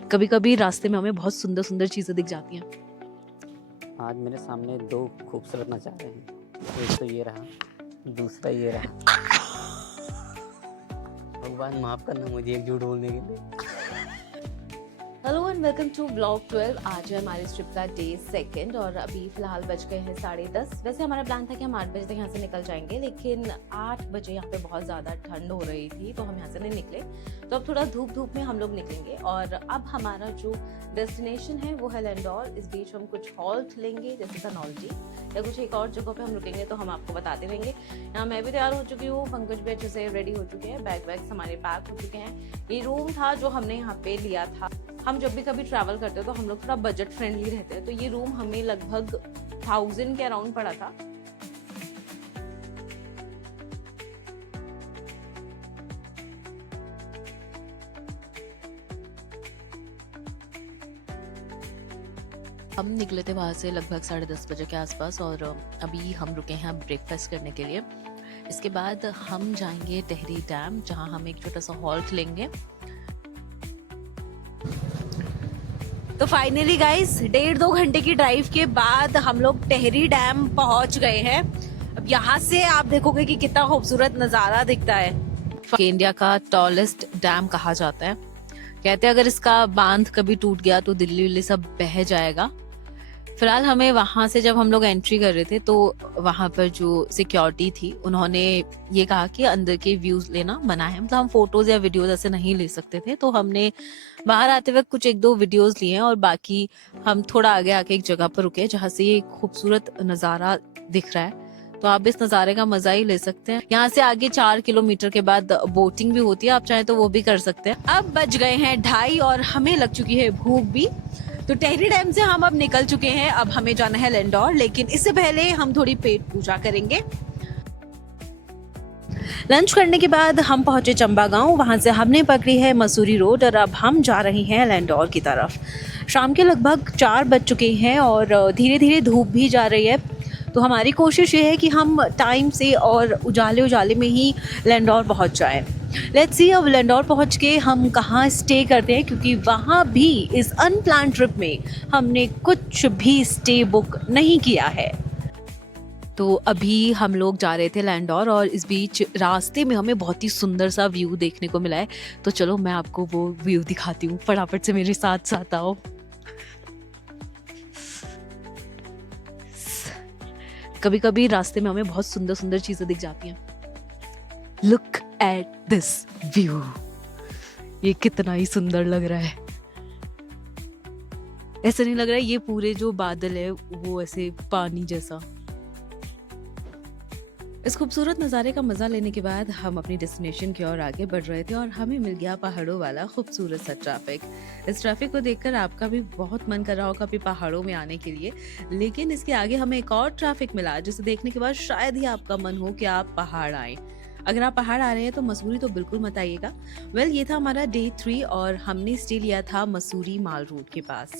कभी कभी रास्ते में हमें बहुत सुंदर सुंदर चीज़ें दिख जाती हैं। आज मेरे सामने दो खूबसूरत नज़ारे हैं। एक तो ये रहा, दूसरा ये रहा। भगवान माफ़ करना मुझे एक झूठ बोलने के लिए। Hello and welcome to blog 12। आज है हमारे ट्रिप का डे 2 और अभी फिलहाल बज गए हैं 10:30। वैसे हमारा प्लान था कि हम 8 बजे तक यहाँ से निकल जाएंगे, लेकिन 8 बजे यहाँ पे बहुत ज़्यादा ठंड हो रही थी तो हम यहाँ से नहीं निकले। तो अब थोड़ा धूप में हम लोग निकलेंगे और अब हमारा जो डेस्टिनेशन है वो है लैंडोर। इस बीच हम कुछ हॉल्ट लेंगे जैसे कनौल्टी या कुछ एक और जगह पे हम रुकेंगे, तो हम आपको बताते रहेंगे। यहाँ मैं भी तैयार हो चुकी हूँ, पंकज भी अच्छे से रेडी हो चुके हैं, बैग हमारे पैक हो चुके हैं। ये रूम था जो हमने यहाँ पे लिया था। हम जब भी कभी ट्रैवल करते हैं तो हम लोग थोड़ा बजट फ्रेंडली रहते हैं, तो ये रूम हमें लगभग 1000 के अराउंड पड़ा था। हम निकले थे वहाँ से लगभग 10:30 बजे के आसपास और अभी हम रुके हैं ब्रेकफास्ट करने के लिए। इसके बाद हम जाएंगे टेहरी डैम, जहाँ हम एक छोटा सा हॉल्ट लेंगे। तो फाइनली गाइस 1.5-2 घंटे की ड्राइव के बाद हम लोग टेहरी डैम पहुंच गए हैं। अब यहाँ से आप देखोगे कि कितना खूबसूरत नज़ारा दिखता है। इंडिया का टॉलेस्ट डैम कहा जाता है। कहते हैं अगर इसका बांध कभी टूट गया तो दिल्ली विल्ली सब बह जाएगा। फिलहाल हमें वहां से जब हम लोग एंट्री कर रहे थे तो वहां पर जो सिक्योरिटी थी उन्होंने ये कहा कि अंदर के व्यूज लेना मना है, मतलब हम फोटोज या वीडियोज ऐसे नहीं ले सकते थे। तो हमने बाहर आते वक्त कुछ 1-2 वीडियोज लिए हैं और बाकी हम थोड़ा आगे आके एक जगह पर रुके जहाँ से ये खूबसूरत नजारा दिख रहा है। तो आप इस नज़ारे का मजा ही ले सकते हैं। यहाँ से आगे 4 किलोमीटर के बाद बोटिंग भी होती है, आप चाहे तो वो भी कर सकते हैं। अब बज गए हैं 2:30 और हमें लग चुकी है भूख भी। तो टेहरी डैम से हम अब निकल चुके हैं, अब हमें जाना है लैंडोर, लेकिन इससे पहले हम थोड़ी पेट पूजा करेंगे। लंच करने के बाद हम पहुंचे चंबा गांव, वहां से हमने पकड़ी है मसूरी रोड और अब हम जा रहे हैं लैंडोर की तरफ। शाम के लगभग 4 बज चुके हैं और धीरे धीरे धूप भी जा रही है। तो हमारी कोशिश ये है कि हम टाइम से और उजाले में ही लैंडोर पहुंच जाएं। लेट्स सी अब लैंडोर पहुंच के हम कहाँ स्टे करते हैं, क्योंकि वहाँ भी इस अनप्लान ट्रिप में हमने कुछ भी स्टे बुक नहीं किया है। तो अभी हम लोग जा रहे थे लैंडोर और इस बीच रास्ते में हमें बहुत ही सुंदर सा व्यू देखने को मिला है। तो चलो मैं आपको वो व्यू दिखाती हूँ, फटाफट से मेरे साथ साथ आओ। कभी कभी रास्ते में हमें बहुत सुंदर सुंदर चीजें दिख जाती हैं। लुक एट दिस व्यू, ये कितना ही सुंदर लग रहा है। ऐसा नहीं लग रहा है ये पूरे जो बादल है वो ऐसे पानी जैसा। इस खूबसूरत नज़ारे का मजा लेने के बाद हम अपनी डेस्टिनेशन की ओर आगे बढ़ रहे थे और हमें मिल गया पहाड़ों वाला खूबसूरत सा ट्रैफिक। इस ट्रैफिक को देखकर आपका भी बहुत मन कर रहा होगा अभी पहाड़ों में आने के लिए, लेकिन इसके आगे हमें एक और ट्रैफिक मिला जिसे देखने के बाद शायद ही आपका मन हो कि आप पहाड़ आए। अगर आप पहाड़ आ रहे हैं तो मसूरी तो बिल्कुल मत आइएगा। ये था हमारा डे 3 और हमने स्टे लिया था मसूरी माल रोड के पास।